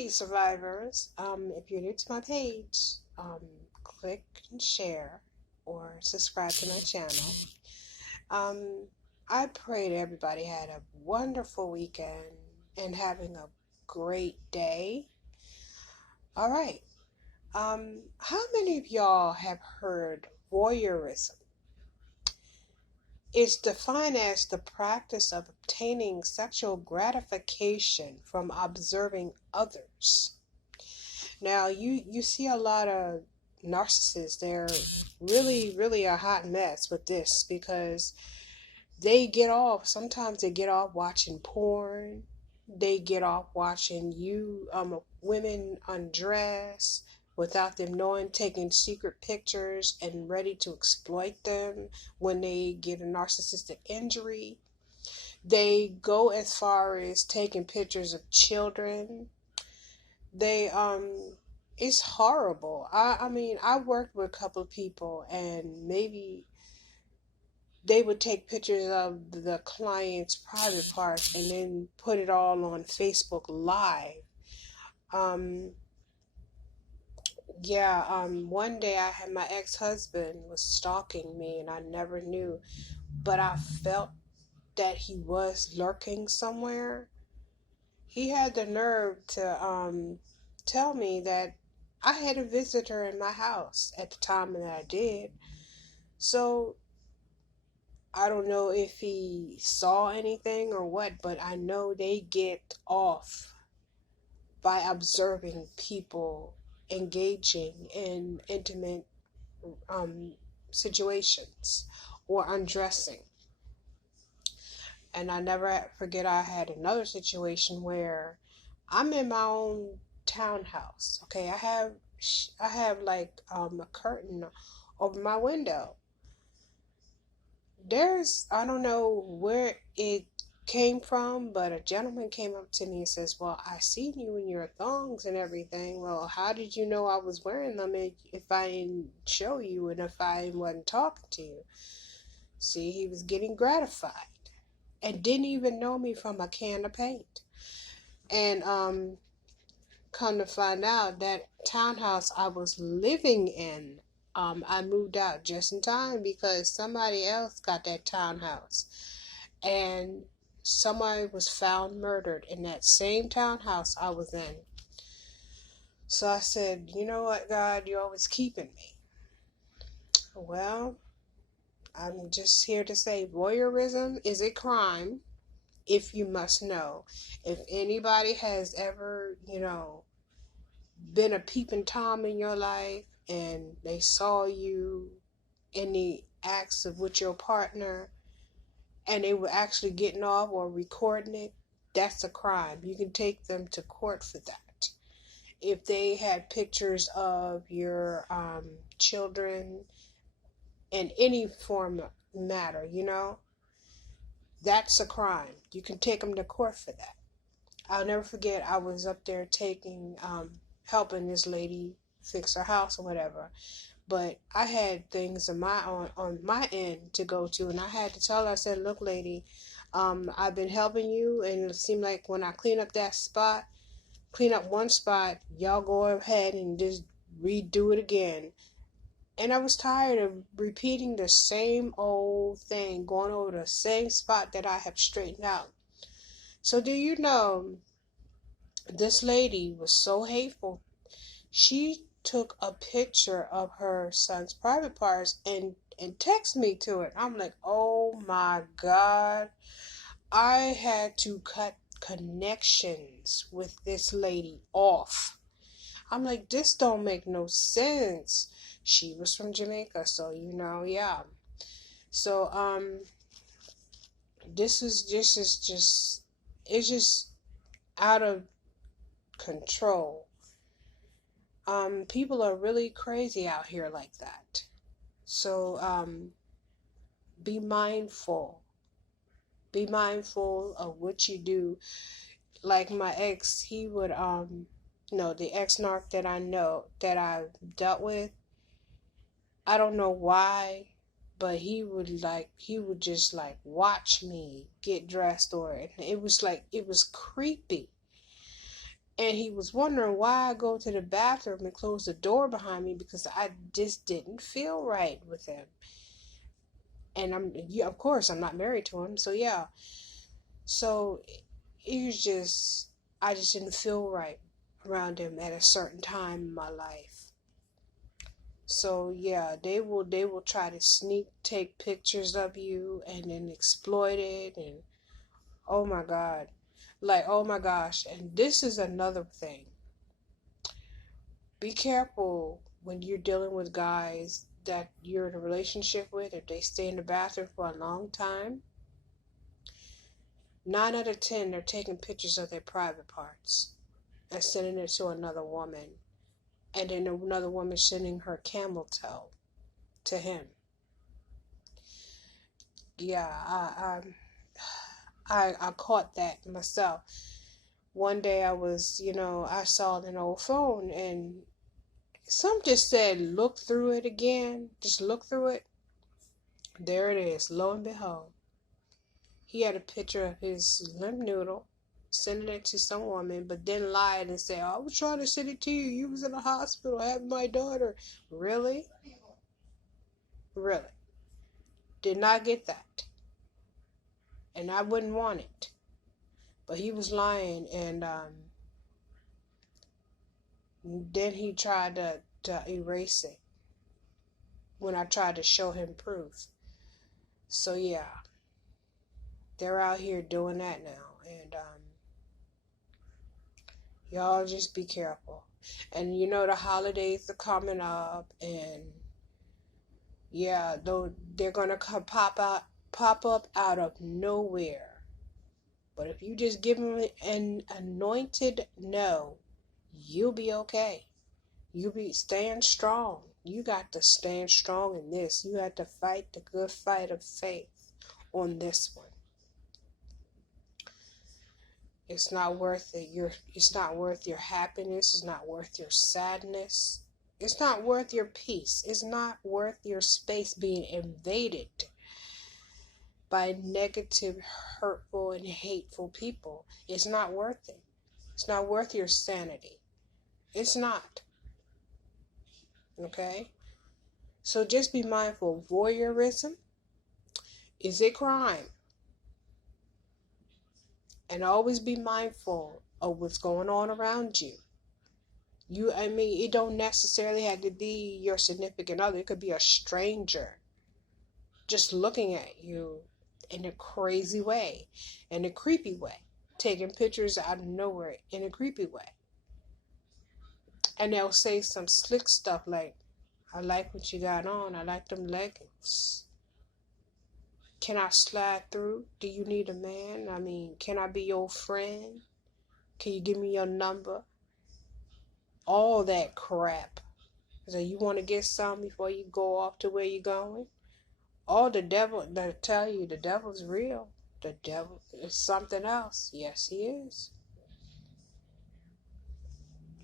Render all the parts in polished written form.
Hey survivors, if you're new to my page, click and share or subscribe to my channel. Um, I pray that everybody had a wonderful weekend and having a great day. All right. How many of y'all have heard voyeurism? It's defined as the practice of obtaining sexual gratification from observing others. Now you see a lot of narcissists. They're really a hot mess with this because they get off. Sometimes they get off watching porn. They get off watching women undress without them knowing, taking secret pictures and ready to exploit them when they get a narcissistic injury. They go as far as taking pictures of children. They It's horrible. I mean, I worked with a couple of people, and maybe they would take pictures of the client's private parts and then put it all on Facebook Live. um One day I had, my ex-husband was stalking me and I never knew, but I felt that he was lurking somewhere. He had the nerve to tell me that I had a visitor in my house at the time that I did. So I don't know if he saw anything or what, but I know they get off by observing people engaging in intimate um, situations or undressing. And I never forget, I had another situation where I'm in my own townhouse. Okay, I have like a curtain over my window. I don't know where it came from, but a gentleman came up to me and says, "Well, I seen you in your thongs and everything. Well, how did you know I was wearing them if I didn't show you and if I wasn't talking to you?" See, he was getting gratified and didn't even know me from a can of paint. And come to find out, that townhouse I was living in, I moved out just in time because somebody else got that townhouse, and somebody was found murdered in that same townhouse I was in. So I said, you know what, God, you're always keeping me. Well, I'm just here to say voyeurism is a crime, if you must know. If anybody has ever, been a peeping Tom in your life and they saw you in the acts of with your partner and they were actually getting off or recording it, that's a crime. You can take them to court for that. If they had pictures of your children in any form of matter, that's a crime. You can take them to court for that. I'll never forget, I was up there helping this lady fix her house or whatever. But I had things on my end to go to, and I had to tell her, I said, "Look, lady, I've been helping you, and it seemed like when I clean up one spot, y'all go ahead and just redo it again." And I was tired of repeating the same old thing, going over the same spot that I have straightened out. So do you know, this lady was so hateful. She took a picture of her son's private parts and texted me to it. I'm like, oh my God. I had to cut connections with this lady off. I'm like, this don't make no sense. She was from Jamaica, so yeah. So this is just, it's just out of control. People are really crazy out here like that. So be mindful. Be mindful of what you do. Like my ex, he would no, the ex-narc that I know, that I've dealt with, I don't know why, but he would just like watch me get dressed, or it was creepy. And he was wondering why I go to the bathroom and close the door behind me because I just didn't feel right with him. And yeah, of course, I'm not married to him. So, yeah. So, it was just, I just didn't feel right around him at a certain time in my life. So yeah, they will try to sneak take pictures of you and then exploit it, and oh my God. Like, oh my gosh. And this is another thing. Be careful when you're dealing with guys that you're in a relationship with. If they stay in the bathroom for a long time, 9 out of 10 they're taking pictures of their private parts and sending it to another woman, and then another woman sending her camel toe to him. Yeah, I caught that myself. One day I saw an old phone, and some just said, look through it again. Just look through it. There it is. Lo and behold, he had a picture of his limp noodle, sending it to some woman, but then lied and said, I was trying to send it to you. You was in the hospital having my daughter. Really? Really? Did not get that. And I wouldn't want it. But he was lying, and then he tried to erase it when I tried to show him proof. So yeah, they're out here doing that now, and y'all just be careful. And the holidays are coming up, and yeah, though they're gonna come pop up out of nowhere. But if you just give them an anointed no, you'll be okay. You be staying strong. You got to stand strong in this. You have to fight the good fight of faith on this one. It's not worth it. It's not worth your happiness. It's not worth your sadness. It's not worth your peace. It's not worth your space being invaded by negative, hurtful, and hateful people. It's not worth it. It's not worth your sanity. It's not. Okay? So just be mindful. Voyeurism is a crime. And always be mindful of what's going on around you. It don't necessarily have to be your significant other. It could be a stranger just looking at you in a crazy way, in a creepy way, taking pictures out of nowhere in a creepy way. And they'll say some slick stuff like, I like what you got on. I like them leggings. Can I slide through? Do you need a man? Can I be your friend? Can you give me your number? All that crap. So you want to get some before you go off to where you're going? Oh, the devil, they tell you the devil's real. The devil is something else. Yes, he is.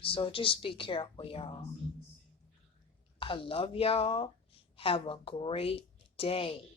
So just be careful, y'all. I love y'all. Have a great day.